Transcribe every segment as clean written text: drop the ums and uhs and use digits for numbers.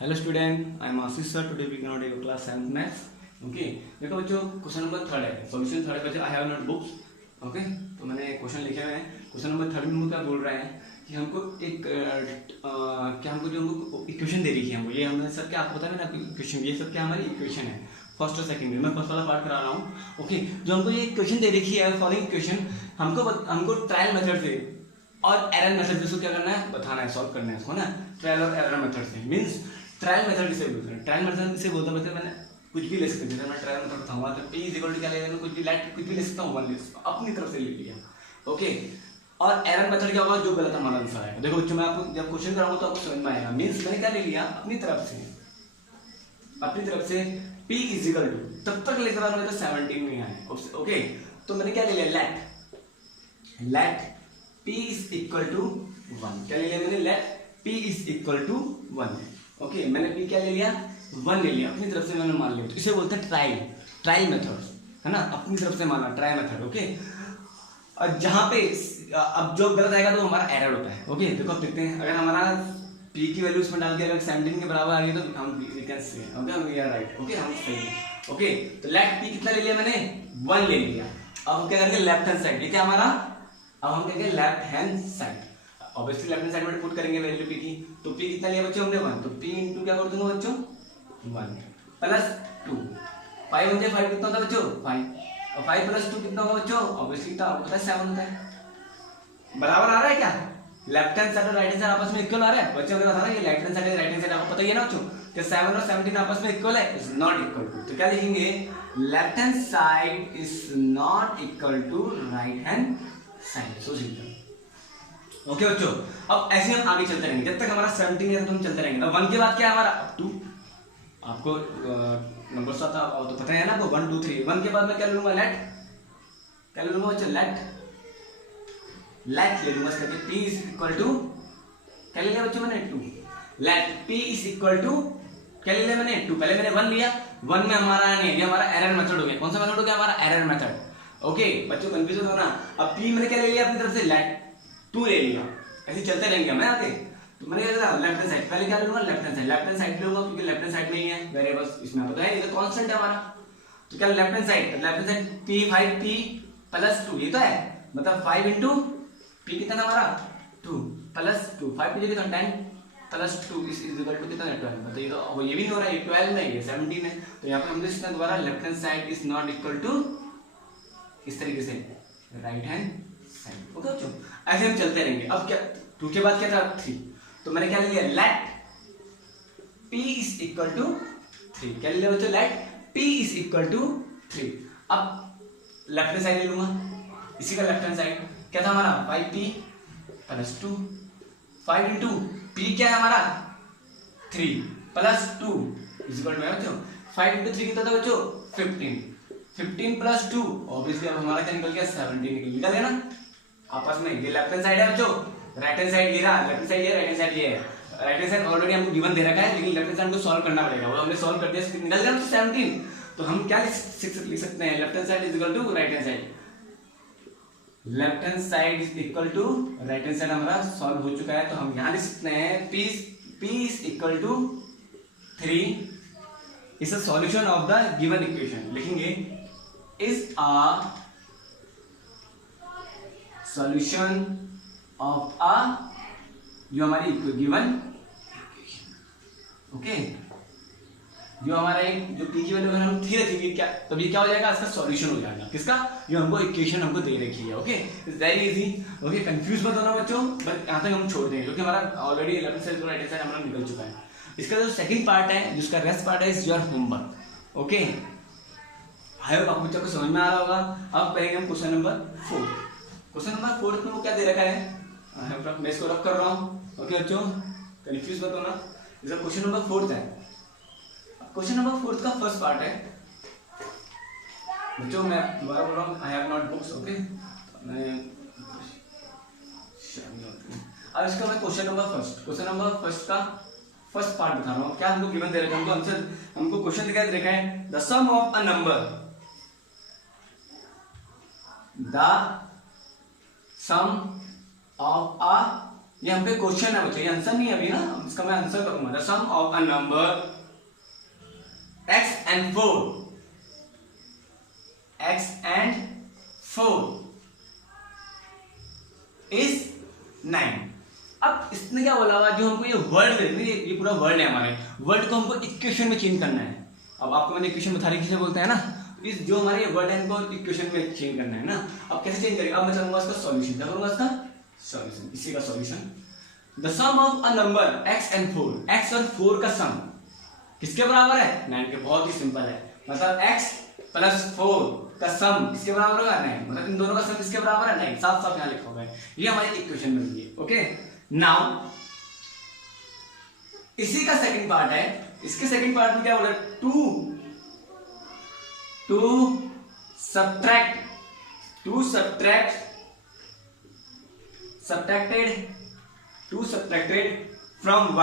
Hello student, I am Ashish sir. Today we can take class 7th maths. Okay, देखो बच्चों, question number 3 है, solution 3 है बच्चों. I have note books. Okay, तो मैंने क्वेश्चन लिखे हुए हैं. क्वेश्चन नंबर 3 में क्या बोल रहे हैं कि हमको एक क्या हमको जो हमको इक्वेशन दे रही है हमको, ये हमने सर क्या आपको पता है ना इक्वेशन, ये सब क्या हमारी इक्वेशन है फर्स्ट और सेकंड में. मैं फर्स्ट वाला पार्ट करा रहा हूँ. ओके, जो हमको ये इक्वेशन दे रखी है फॉलोइंग इक्वेशन, हमको ट्रायल मेथड से और एरर मेथड से क्या करना है, बताना है, सॉल्व करना है इसको ना. ट्रायल और एरर मेथड से मींस ट्रायल मेथड किसे बोलते हैं? ट्रायल मेथड किसे बोलते हैं? मतलब मैंने कुछ भी ले सकते हैं. मैं ट्रायल मेथड बताऊंगा तो p इक्वल टू क्या ले लेना, कुछ भी लेट कुछ भी ले सकता हूं, वन ले सकता हूं, अपनी तरफ से ले लिया. ओके, और एरर मेथड क्या होगा, जो गलत हमारा आंसर आएगा. देखो बच्चों, मैं आपको जब क्वेश्चन कराऊंगा तो आपको समझ में आएगा. मींस मैंने क्या ले लिया अपनी तरफ से p इक्वल टू, तब तक लेकर आ रहा तो 17 में आए. ओके, तो मैंने क्या ले लिया, let p is equal to 1. क्या ले लिया मैंने, let p is equal to 1. Okay, मैंने p क्या ले लिया, 1 ले लिया, अपनी तरफ से मैंने मान लिया. तो इसे बोलते हैं ट्रायल मेथड, है ना, अपनी तरफ से माना, ट्रायल मेथड. ओके, और जहां पे अब जो गलत आएगा तो हमारा एरर होता है. ओके, देखो अब देखते हैं, अगर हमारा p की वैल्यू इसमें डाल के अगर 17 के बराबर आ गई तो हम वी कैन से, ओके, हम वी आर राइट. ओके, हम सही है. ओके, तो लेट p कितना ले लिया मैंने, 1 ले लिया. अब हम क्या करेंगे, लेफ्ट हैंड साइड, ये क्या हमारा, अब हम कहेंगे left hand side. Obviously left hand side में पुट करेंगे वैल्यू p की. तो p कितना लिया बच्चों हमने, 1. तो p इनटू क्या कर दूंगा बच्चों, 1 प्लस 2. 5 1 5 कितना होता है बच्चों, 5. और 5 प्लस 2 कितना होगा बच्चों, ऑब्वियसली तो आपको पता है 7 होता है. बराबर आ रहा है क्या, लेफ्ट हैंड साइड और राइट हैंड साइड आपस में इक्वल आ रहा है बच्चों. मैंने बताया कि लेफ्ट हैंड साइड और राइट हैंड साइड आपको पता ही है ना बच्चों कि 7 और 17 आपस में इक्वल है, इज नॉट इक्वल टू. तो क्या लिखेंगे, left hand side is not equal to right hand side. So simple. Okay बच्चों, अब ऐसे हम आगे चलते रहेंगे जब तक हमारा 17 है तो हम चलते रहेंगे. अब 1 के बाद क्या है हमारा, 2. आपको नंबर साथ तो पता है ना आपको, 1 2 3. 1 के बाद मैं क्या ले लूंगा, लेट. क्या ले लूंगा बच्चों, लेट ले लूंगा. इसका p इज इक्वल टू क्या ले लिया बच्चों मैंने, 2. Let p is equal to क्या ले लिया मैंने, 2. पहले मैंने 1 लिया, 1 में हमारा नहीं, ये हमारा एरर मेथड हो गया. कौन सा मेथड हो गया, हमारा एरर मेथड. ओके बच्चों, कंफ्यूजन हो ना. अब p मैंने क्या ले लिया अपनी तरफ से, लेट 2 ले लिया. ऐसे चलते रहेंगे मैं आगे. तो मैंने क्या करा, लेफ्ट हैंड साइड, पहले क्या लूंगा, लेफ्ट हैंड साइड लूंगा क्योंकि लेफ्ट हैंड साइड में ही है वेरिएबल्स. इसमें पता है ये तो कांस्टेंट है हमारा. तो क्या left hand side p 5p plus 2, ये तो है, मतलब 5 इनटू p कितना था हमारा, 2 प्लस 2. 5 की जगह 10 प्लस 2 इज इक्वल टू कितना, 12. बताइए, तो ये भी नहीं हो रहा है, ये 12 नहीं, ये 17 है. तो यहाँ पे हमने इसका दोबारा left hand side is not equal to इस तरीके से राइट हैंड साइड. ओके बच्चों, ऐसे हम चलते रहेंगे. अब क्या, 2 के बाद क्या था, 3. तो मैंने क्या ले लिया, let p is equal to 3. क्या ले लिया बच्चों, let p is equal to 3. अब लेफ्ट हैंड साइड ले लूंगा, इसी का लेफ्ट हैंड साइड क्या था हमारा, 5p प्लस 2. 5 इंटू p क्या है हमारा, 3 प्लस 2 इज इक्वल टू बच्चों 5 इंटू 3 कितना था बच्चों, 15. 15 प्लस 2, ऑब्वियसली अब हमारा क्या निकल गया, 17 निकल गया ना आपस में. ये लेफ्ट हैंड साइड है बच्चों, राइट हैंड साइड ये रहा, लेफ्ट हैंड साइड ये, राइट हैंड साइड ये है. राइट हैंड साइड ऑलरेडी हमको गिवन दे रखा है, लेकिन लेफ्ट हैंड साइड हमको सॉल्व करना पड़ेगा. वो हमने सॉल्व कर दिया, निकल गया 17. तो हम क्या लिख सकते हैं, left hand side is equal to right hand side. Left hand side is equal to right hand side हमारा सॉल्व हो चुका है. तो हम यहां लिख सकते हैं p is equal to 3 is a solution of the given equation. लिखेंगे is a solution of a, जो हमारी गिवन इक्वेशन. ओके, जो हमारा एक जो p की वैल्यू अगर हम 3 रखेंगे क्या, तब ये क्या हो जाएगा, इसका सॉल्यूशन हो जाएगा. किसका, जो हमको इक्वेशन हमको दे रखी है. Okay, it's very easy. Okay, confuse मत होना बच्चों, बट यहां तक हम छोड़ देंगे क्योंकि हमारा ऑलरेडी लेफ्ट साइड और राइट साइड हमारा निकल चुका है. इसका जो सेकंड पार्ट है, जिसका रेस्ट पार्ट है, is your homework. Okay, I hope आपको बच्चों को समझ में आ रहा होगा. अब करेंगे हम क्वेश्चन नंबर 4. क्वेश्चन नंबर 4 में वो क्या दे रखा है, मैं इसको रख कर रहा हूं. ओके बच्चों, कंफ्यूज मत होना. इसका क्वेश्चन नंबर 4 है. क्वेश्चन नंबर 4 का फर्स्ट पार्ट है बच्चों, मैं दोबारा बोल रहा हूँ, I have not books. Okay, अब इसका मैं क्वेश्चन नंबर फर्स्ट का फर्स्ट पार्ट बता रहा हूँ. क्या हमको गिवन दे रखा है, हमको आंसर, हमको क्वेश्चन दिखाई दे रखा है, the sum of a number, the sum of a ये हम पे क्वेश्चन है बच्चे, ये आंसर नहीं है अभी ना, इसका मैं आंसर करूंगा। The sum of a number x and 4 is 9। अब इसने क्या बोला हुआ, जो हमको ये वर्ड ये पूरा वर्ड है, हमारे वर्ड को हमको इक्वेशन में चेंज करना है। अब आपको मैंने इक्वेशन बता रही, किसे बोलते हैं ना, इस जो हमारे ये वर्ड है इनको इक्वेशन में चेंज करना है ना। अब कैसे चेंज करेंगे, अब मैं चलूंगा इसका सॉल्यूशन, क्या करूंगा इसका सॉल्यूशन, इसी का solution. The sum of a number x and 4, x और 4 का सम किसके बराबर है, 9 के। बहुत ही सिंपल है, मतलब x प्लस 4 का सम किसके बराबर होगा, 9। मतलब इन दोनों का सम किसके बराबर है, 9। साफ साफ यहाँ लिखा हुआ है, ये हमारी इक्वेशन बन गई है। ओके, नाउ इसी का सेकंड पार्ट है, इसके सेकंड पार्ट में क्या बोला, टू subtracted from y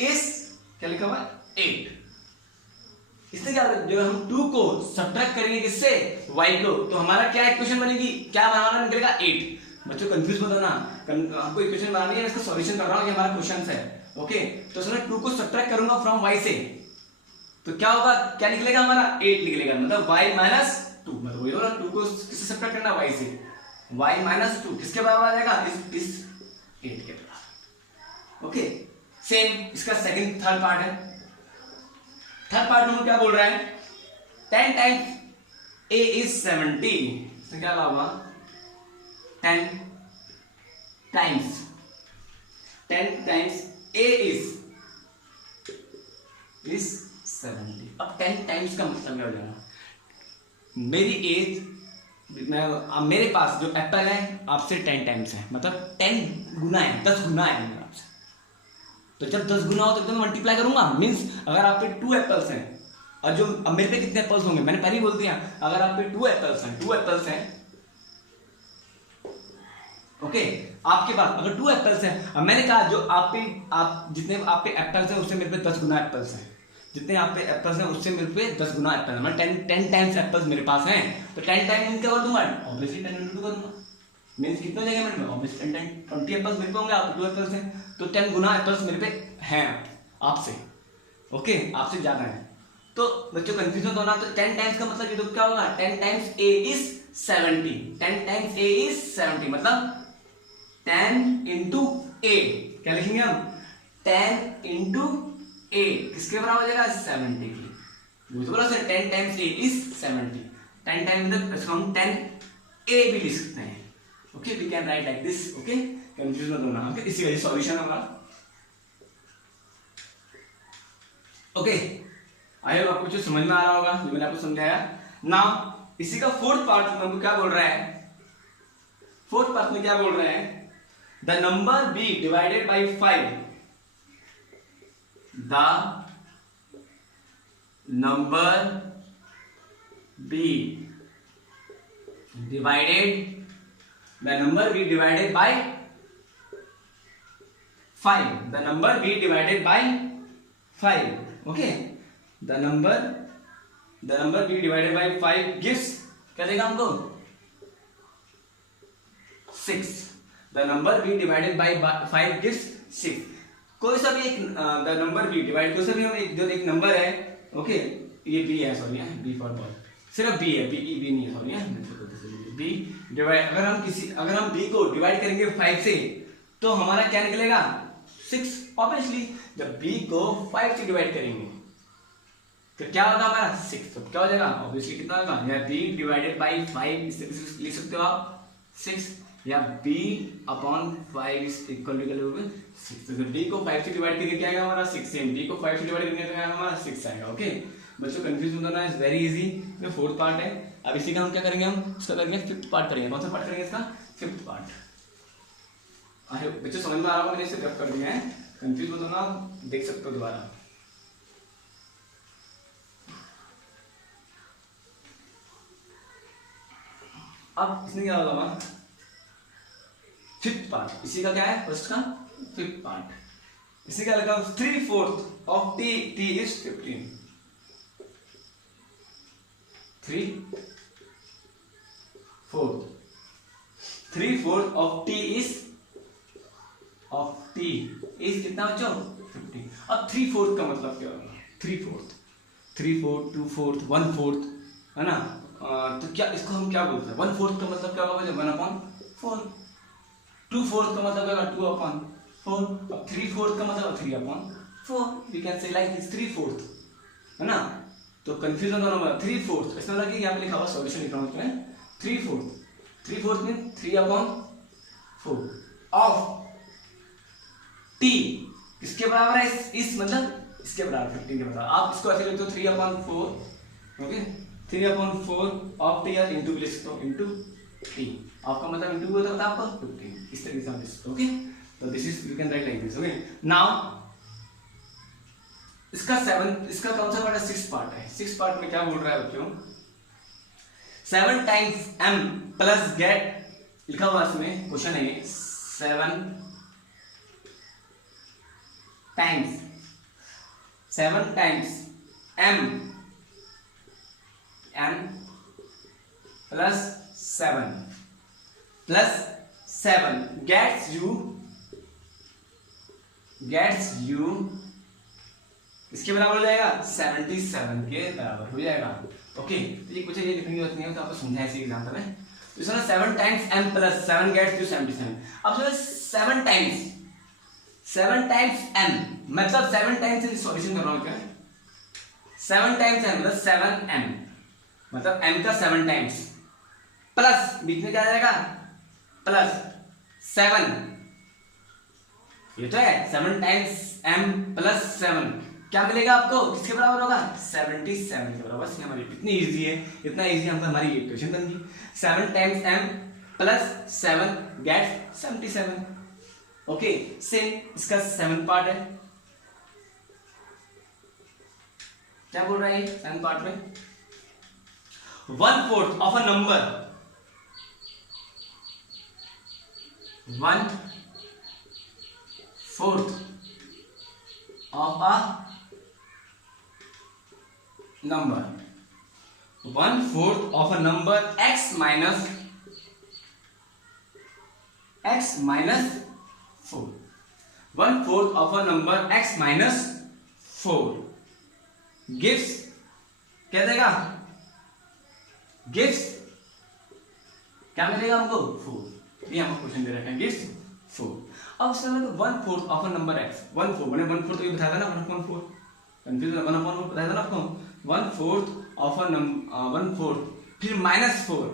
इस क्या लिखा हुआ 8। इससे क्या होगा, जब हम 2 को सब्ट्रैक्ट करेंगे किससे, y को, तो हमारा क्या इक्वेशन बनेगी, क्या हमारा निकलेगा 8। बच्चों कंफ्यूज मत होना, आपको इक्वेशन बनानी है, इसका सॉल्यूशन कर रहा हूं, ये हमारा क्वेश्चन है। ओके, तो उसमें 2 को सब्ट्रैक्ट करूंगा फ्रॉम y से, तो क्या होगा, क्या निकलेगा हमारा 8 निकलेगा, मतलब y माइनस 2, मतलब वही होगा 2 को किससे सब्ट्रैक्ट करना, y से, y माइनस 2 किसके बराबर आ जाएगा, इस 8 के बराबर। ओके, सेम इसका सेकंड थर्ड पार्ट है। थर्ड पार्ट में क्या बोल रहा है, 10 टाइम्स a is 70, तो क्या होगा 10 टाइम्स a is 70। अब 10 टाइम्स का मतलब क्या हो जाएगा, मेरी एज मेरे पास जो एप्पल है आपसे 10 टाइम्स है, मतलब 10 गुना है, 10 गुना है मेरे आपसे। तो जब 10 गुना हो तो मैं मल्टीप्लाई करूंगा, मींस अगर आप पे 2 एप्पल्स हैं और जो अब मेरे पे कितने एप्पल्स होंगे, मैंने पहले ही बोल दिया, अगर आप पे 2 एप्पल्स हैं ओके, आपके पास अगर 2 एप्पल्स हैं, अब मैंने कहा जो आप जितने आप पे एप्पल्स हैं उससे मेरे पे 10 गुना एप्पल्स हैं, जितने आप पे एप्पल्स हैं उससे मेरे पे 10 गुना एप्पल्स, मतलब 10 टाइम्स एप्पल्स मेरे पास हैं, तो 10 टाइम क्या कर दूंगा, ऑब्वियसली 10 इंटू कर दूंगा, मींस कितने हो जाएंगे मेरे पे, ऑब्वियसली 20 एप्पल्स मेरे पे होंगे, आप 2 एप्पल्स हैं, तो 10 गुना एप्पल्स मेरे पे हैं आपसे। ओके, आपसे ज्यादा है। तो बच्चों कंफ्यूजन तो ना, तो 10 टाइम्स का मतलब ये तो क्या होगा, 10 times a is 70, 10 times a is 70, मतलब 10 इंटू a, क्या लिखेंगे हम, 10 इंटू a किसके बराबर हो जाएगा, 70 की। तो बोला sir 10 times a is 70, 10 times मतलब हम 10a भी लिख सकते हैं। Okay, we can write like this. Okay, confuse मत होना, ओके, इसी का सॉल्यूशन हमारा। ओके, आई होप आपको कुछ समझ में आ रहा होगा जो मैंने आपको समझाया। नाउ इसी का फोर्थ पार्ट में हमको क्या बोल रहा है, फोर्थ पार्ट में क्या बोल रहे हैं, the number b divided by 5, the number b divided by 5, the number b divided by 5, okay, the number b divided by 5 gives, क्या देगा हमको 6, the number b divided by 5 gives 6। कोई सा भी एक the number b डिवाइड, कोई सा भी हम जो एक नंबर है, ओके, ये b है, सॉरी b फॉर बॉय, सिर्फ b है, b नहीं है, सॉरी b डिवाइड, अगर हम b को डिवाइड करेंगे 5 से तो हमारा क्या निकलेगा 6। ऑब्वियसली जब b को 5 से डिवाइड करेंगे तो क्या होगा हमारा 6, तो क्या हो जाएगा, ऑब्वियसली कितना होगा, या b डिवाइडेड बाई 5 इसे लिख सकते हो आप 6, या b upon 5 is equal to 6। तो b को 5 से डिवाइड करके क्या आएगा हमारा 6, सेम b को 5 से डिवाइड करके क्या आएगा हमारा 6 आएगा। ओके बच्चों, कंफ्यूज मत होना, इज वेरी इजी। ये फोर्थ पार्ट है। अब इसी का हम क्या करेंगे, हम इसका करेंगे फिफ्थ पार्ट करेंगे। कौन सा पार्ट करेंगे इसका, फिफ्थ पार्ट। अरे बच्चों समझ में आ रहा होगा, मैंने इसे रफ कर दिया है, कंफ्यूज मत होना, देख सकते हो दोबारा। अब इसमें क्या होगा, फिफ्थ पार्ट, इसी का क्या है, फर्स्ट का फिफ्थ पार्ट। इसी का लगा 3/4 of t is 15, 3/4 3/4 of T is कितना बच्चों 50। अब 3/4 का मतलब क्या होगा 3/4 3/4 2/4 1/4 है ना। तो क्या इसको हम क्या बोलते हैं 1/4 का मतलब क्या होगा 1/4 2/4 का मतलब होगा 2/4 अब 3/4 का मतलब 3/4 we can say like this 3/4 है ना। तो कंफ्यूजन दोनों में 3/4 इसमें लगे यहाँ पे लिखा हुआ सॉल्यूशन लिखा हुआ है 3/4 मीन 3/4 ऑफ टी किसके बराबर है इस मतलब इसके बराबर 15 के बराबर। आप इसको ऐसे लिखते हो 3/4 ओके 3/4 ऑफ टी या इंटू भी लिख सकते हो इंटू टी आपका मतलब इंटू होता है आपका 15 इस तरीके से आप लिख सकते हो ओके। तो this is you can write like this okay. Now इसका कौन सा पार्ट है 6 पार्ट है 6 पार्ट में क्या बोल रहा है बच्चों 7 टाइम्स m प्लस गेट लिखा हुआ इसमें क्वेश्चन है 7 times m plus 7 gets you इसके बराबर हो जाएगा 77 के बराबर हो जाएगा ओके। तो ये कुछ ये लिखने की जरूरत नहीं है तो आपको समझाया इसी एग्जांपल में। तो इसमें 7 times m plus 7 gets you 77। अब जो 7 टाइम्स m मतलब 7 टाइम्स से सॉल्यूशन कर रहा हूं क्या 7 टाइम्स m मतलब 7m मतलब m का 7 टाइम्स प्लस बीच में क्या आ जाएगा प्लस 7 ये तो है 7 टाइम्स m प्लस 7 क्या मिलेगा आपको किसके बराबर होगा 77 के बराबर। बस हमारी इतनी इजी है इतना इजी हमको हमारी इक्वेशन बन गई 7 times m plus 7 gets 77 okay. Same इसका 7 पार्ट है क्या बोल रहा है ये 7 पार्ट में 1/4 of a number 1/4 of a number 1/4 of a number x minus 4 1/4 of a number x minus 4 gives क्या देगा gives क्या मिलेगा हमको 4 ये हमको क्वेश्चन दे रखा है gives 4। अब इसमें 1/4 ऑफ अ नंबर x 1/4 मैंने 1/4 तो ये बताया था ना 1/4 कंफ्यूजन 1/4 बताया था ना आपको 1/4 ऑफ अ नंबर 1/4 फिर -4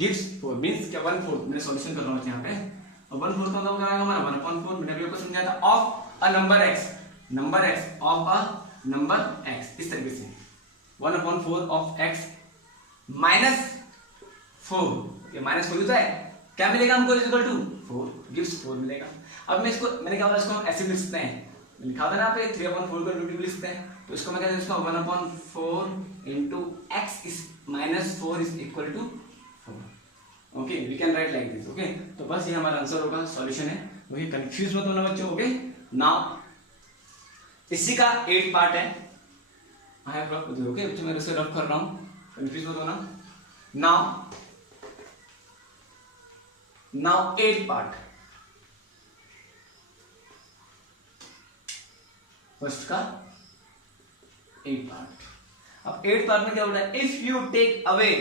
गिव्स 4 मींस क्या 1/4 मैंने सॉल्यूशन कर रहा हूं यहां पे और 1/4 का मतलब क्या आएगा हमारा 1/4 मैंने अभी आपको समझाया था of a number x of a number x इस तरीके से 1/4 ऑफ x -4 ये -4 होता है क्या मिलेगा हमको इक्वल टू 4 गिव्स 4 मिलेगा। अब मैं इसको मैंने क्या बोला इसको हम ऐसे लिख सकते हैं लिखा था ना पे 3/4 को इंटू लिख सकते हैं तो इसको मैं कहता हूं इसको 1/4 into x is -4 is equal to 4 okay we can write like this okay. तो बस ये हमारा आंसर होगा सॉल्यूशन है वही कंफ्यूज मत होना बच्चों ओके। नाउ इसी का 8 पार्ट है आई हैव रफ ओके बच्चों मैं इसे रफ कर रहा हूं कंफ्यूज मत होना। नाउ 8 पार्ट फर्स्ट का 8 पार्ट। अब 8 पार्ट में क्या बोल रहा है if you take away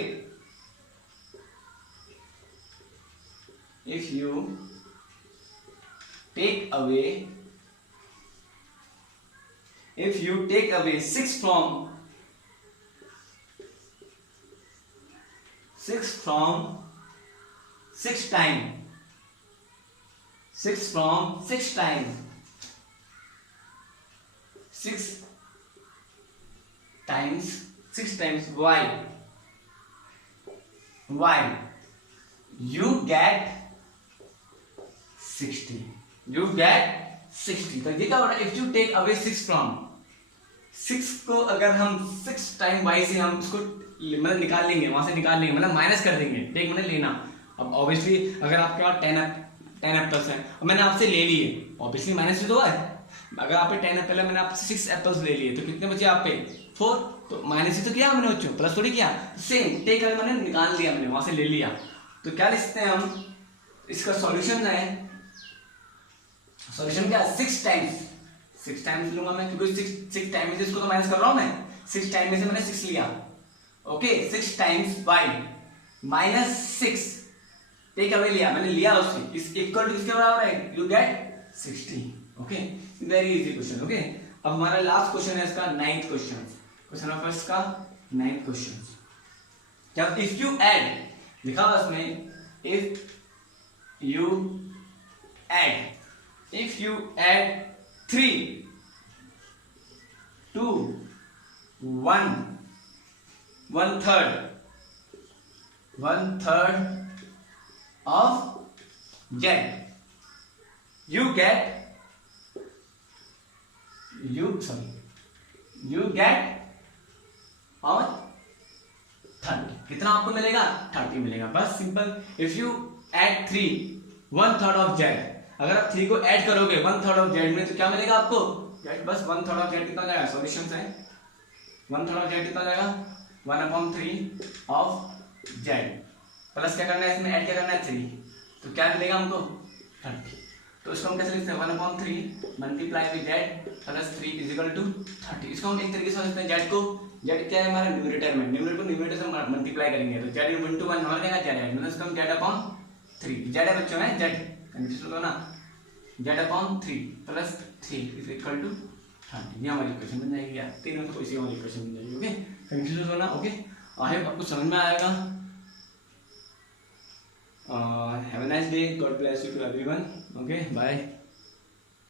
if you take away 6 from 6 times y you get 60 तो ये क्या हो रहा है if you take away 6 from 6 को अगर हम 6 टाइम y से हम उसको मतलब निकाल लेंगे वहां से निकाल लेंगे मतलब माइनस कर देंगे टेक मतलब लेना। अब ऑब्वियसली अगर आपके पास 10 एप्पल्स हैं और मैंने आपसे ले लिए ऑब्वियसली माइनस तो है अगर आप पे 10 एप्पल है मैंने आपसे 6 एप्पल्स ले लिए तो कितने बचे आप पे 4 तो माइनस ही तो किया हमने बच्चों प्लस थोड़ी किया सेम टेक अवे मैंने निकाल लिया मैंने वहां से ले लिया तो क्या लिखते हैं हम इसका सॉल्यूशन है, सॉल्यूशन क्या है 6 टाइम्स लूंगा मैं, क्योंकि 6 टाइम में से इसको तो माइनस कर रहा हूं मैं, 6 टाइम में से मैंने 6 लिया। Okay 6 times y -6 take away लिया मैंने, लिया उससे, इस इक्वल टू किसके बराबर है, you get 60। Okay very easy question. Okay अब हमारा लास्ट क्वेश्चन है इसका 9th question, question number first का 9th क्वेश्चन। जब इफ यू ऐड लिखा हुआ इसमें, if you add 3 to 1/3 of z, you get how much 30। कितना आपको मिलेगा 30 मिलेगा, बस simple. If you add 3 1/3 of z, अगर आप 3 को ऐड करोगे 1/3 ऑफ z में तो क्या मिलेगा आपको, बस 1/3 ऑफ z कितना जाएगा, सॉल्यूशन है 1/3 ऑफ z कितना जाएगा 1/3 ऑफ z, प्लस क्या करना है इसमें, ऐड क्या करना है 3, तो क्या मिलेगा हमको 30। तो इसको हम कैसे लिखते हैं 1/3 मल्टीप्लाई विद z प्लस 3 इज इक्वल टू 30। इसको हम एक तरीके से लिखते हैं z को, z क्या है हमारा न्यूमरेटर में, न्यूमरेटर को न्यूमरेटर से मल्टीप्लाई करेंगे तो z 1 to 1 हमारा देगा z है, मतलब इसको हम z/3 z है बच्चों में, z कंडीशन लो ना, z/3 plus 3 is equal to 30। ये हमारी इक्वेशन बन जाएगी यार, तीनों में कोई सी हमारी इक्वेशन बन जाएगी। ओके कंफ्यूजन होना, ओके आई होप आपको समझ में आएगा। Have a nice day, God bless you to everyone, okay bye.